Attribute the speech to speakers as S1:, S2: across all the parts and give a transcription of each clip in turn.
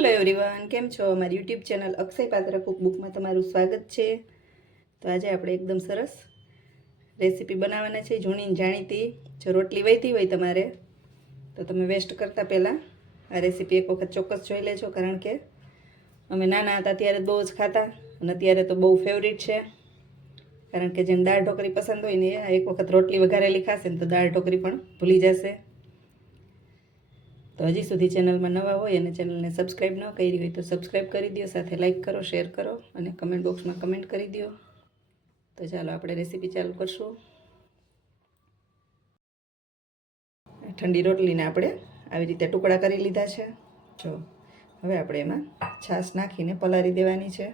S1: Hello everyone કેમ છો? અમારી યુટ્યુબ ચેનલ અક્ષય પાત્ર કુકબુકમાં તમારું સ્વાગત છે. તો આજે આપણે એકદમ સરસ રેસીપી બનાવવાના છે જૂની જાણીતી. જો રોટલી વહીતી હોય તમારે, તો તમે વેસ્ટ કરતાં પહેલાં આ રેસીપી એક વખત ચોક્કસ જોઈ લેજો, કારણ કે અમે નાના હતા ત્યારે બહુ જ ખાતા અને અત્યારે તો બહુ ફેવરિટ છે. કારણ કે જેને દાળ ઢોકળી પસંદ હોય ને એ એક વખત રોટલી વઘારેલી ખાશે ને તો દાળ ઢોકળી પણ ભૂલી જશે. તો હજી સુધી ચેનલમાં નવા હોય અને ચેનલને સબસ્ક્રાઈબ ન કરી હોય તો સબસ્ક્રાઈબ કરી દો, સાથે લાઈક કરો, શેર કરો અને કમેન્ટ બોક્સમાં કમેન્ટ કરી દો. તો ચાલો આપણે રેસીપી ચાલુ કરશું. ઠંડી રોટલીને આપણે આવી રીતે ટુકડા કરી લીધા છે. જો, હવે આપણે એમાં છાશ નાખીને પલાળી દેવાની છે.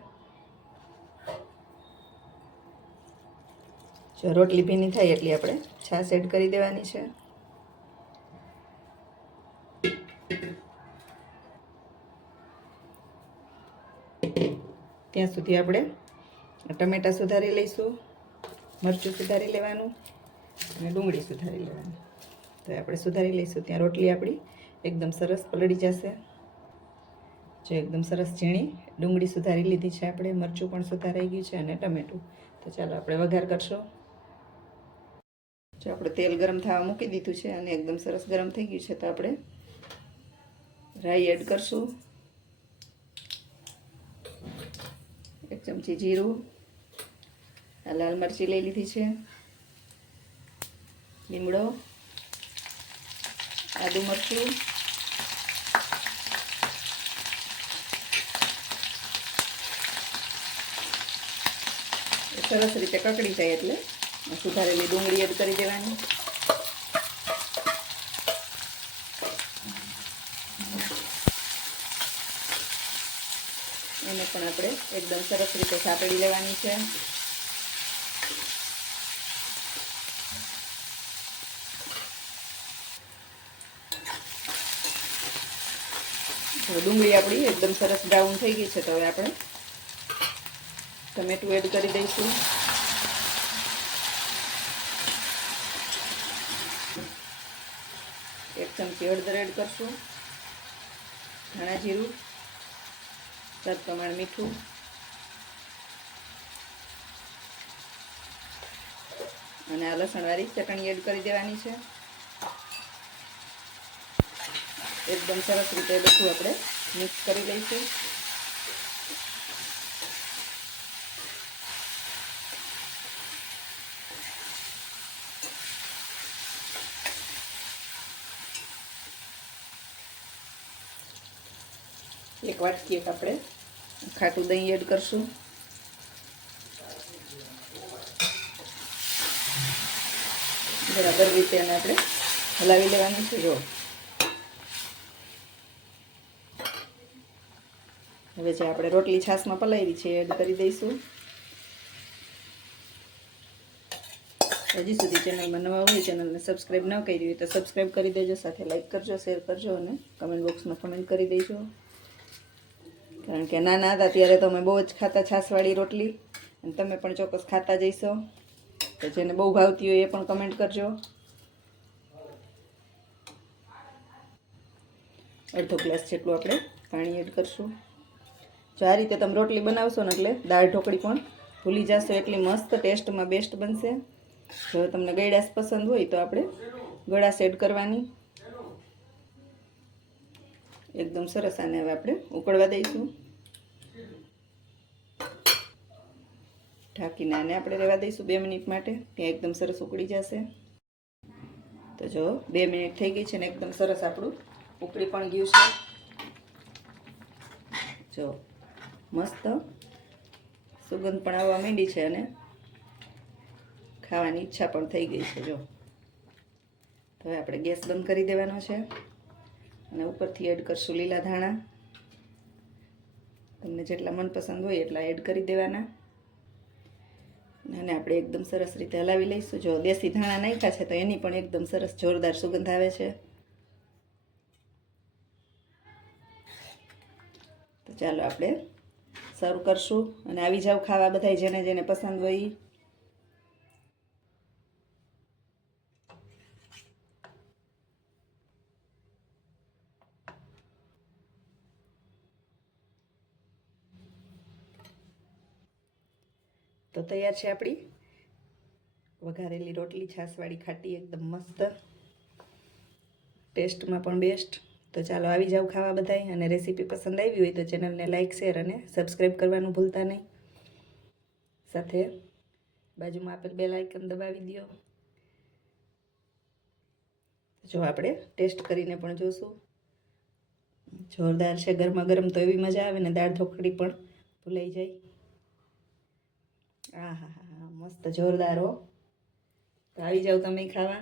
S1: જો રોટલી ભીની થાય એટલી આપણે છાશ એડ કરી દેવાની છે. ત્યાં સુધી આપણે ટમેટાં સુધારી લઈશું, મરચું સુધારી લેવાનું અને ડુંગળી સુધારી લેવાની. તો આપણે સુધારી લઈશું. ત્યાં રોટલી આપણી એકદમ સરસ પલળી જશે. જો એકદમ સરસ ઝીણી ડુંગળી સુધારી લીધી છે આપણે, મરચું પણ સુધારાઈ ગયું છે અને ટમેટું. તો ચાલો આપણે વઘાર કરશું. જો આપણે તેલ ગરમ થવા મૂકી દીધું છે અને એકદમ સરસ ગરમ થઈ ગયું છે, તો આપણે રાઈ એડ કરશું. એક ચમચી જીરું, આ લાલ મરચી લઈ લીધી છે. લીમડો, આદુ મરચું સરસ રીતે કકડી જાય એટલે સુધારેલી ડુંગળી એડ કરી દેવાની. એને પણ આપણે એકદમ સરસ રીતે સાંકળી લેવાની છે. ડુંગળી આપણી એકદમ સરસ બ્રાઉન થઈ ગઈ છે, તો હવે આપણે ટમેટું એડ કરી દઈશું. એક ચમચી હળદર એડ કરશું. ધાણા જીરું. સ્વાદ પ્રમાણે મીઠું અને આ લસણવાળી ચટણી એડ કરી દેવાની છે. એકદમ સરસ રીતે બધું આપણે મિક્સ કરી લઈશું. એક વાટકી એક આપણે ખાટું દહીં એડ કરશું. બરાબર રીતે એને આપણે હલાવી લેવાનું છે. જો. હવે જે આપણે રોટલી છાશમાં પલાવી છે એડ કરી દઈશું. હજી સુધી ચેનલમાં નવા હોય ચેનલને સબસ્ક્રાઈબ ન કરી હોય તો સબસ્ક્રાઈબ કરી દેજો સાથે લાઇક કરજો શેર કરજો અને કમેન્ટ બોક્સમાં કમેન્ટ કરી દેજો. કારણ કે નાના હતા ત્યારે તો અમે બહુ જ ખાતા છાશવાળી રોટલી અને તમે પણ ચોક્કસ ખાતા જઈશો. તો જેને બહુ ભાવતી હોય એ પણ કમેન્ટ કરજો. અડધો ગ્લાસ જેટલું આપણે પાણી એડ કરશું. જો આ રીતે તમે રોટલી બનાવશો ને એટલે દાળ ઢોકળી પણ ભૂલી જશો, એટલી મસ્ત ટેસ્ટમાં બેસ્ટ બનશે. જો તમને ગળાશ પસંદ હોય તો આપણે ગળાશ એડ કરવાની. એકદમ સરસ આને હવે આપણે ઉકળવા દઈશું. ઢાંકીને આને આપણે રહેવા દઈશું બે મિનિટ માટે. ત્યાં એકદમ સરસ ઉકળી જશે. તો જો, બે મિનિટ થઈ ગઈ છે ને એકદમ સરસ આપણું ઉકળી પણ ગયું છે. જો, મસ્ત સુગંધ પણ આવવા માંડી છે અને ખાવાની ઈચ્છા પણ થઈ ગઈ છે, જો. હવે આપણે ગેસ બંધ કરી દેવાનો છે. અને ઉપરથી એડ કરશું લીલા ધાણા. તમને જેટલા મનપસંદ હોય એટલા એડ કરી દેવાના. અને આપણે એકદમ સરસ રીતે હલાવી લઈશું. જો દેશી ધાણા નાખ્યા છે, તો એની પણ એકદમ સરસ જોરદાર સુગંધ આવે છે. તો ચાલો આપણે સર્વ કરશું. અને આવી જાવ ખાવા બધા જેને જેને પસંદ હોય તો તૈયાર છે આપણી. વઘારેલી રોટલી છાશવાળી ખાટી, એકદમ મસ્ત. ટેસ્ટમાં પણ બેસ્ટ તો ચાલો આવી જાઓ ખાવા બધાય. અને રેસીપી પસંદ આવી હોય તો ચેનલને લાઇક શેર અને સબસ્ક્રાઈબ કરવાનું ભૂલતા નહીં. સાથે બાજુમાં આપેલ બે લાઇકન દબાવી દો જો આપણે ટેસ્ટ કરીને પણ જોશું. જોરદાર છે. ગરમા ગરમ તો એવી મજા આવે ને દાળ ઢોકળી પણ ભૂલાઈ જાય. હા હા હા મસ્ત જોરદાર હો. તો આવી જાઓ તમે ખાવા.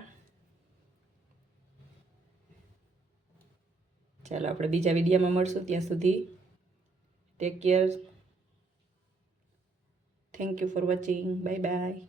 S1: ચાલો, આપણે બીજા વિડીયામાં મળશું ત્યાં સુધી. Take care thank you for watching bye bye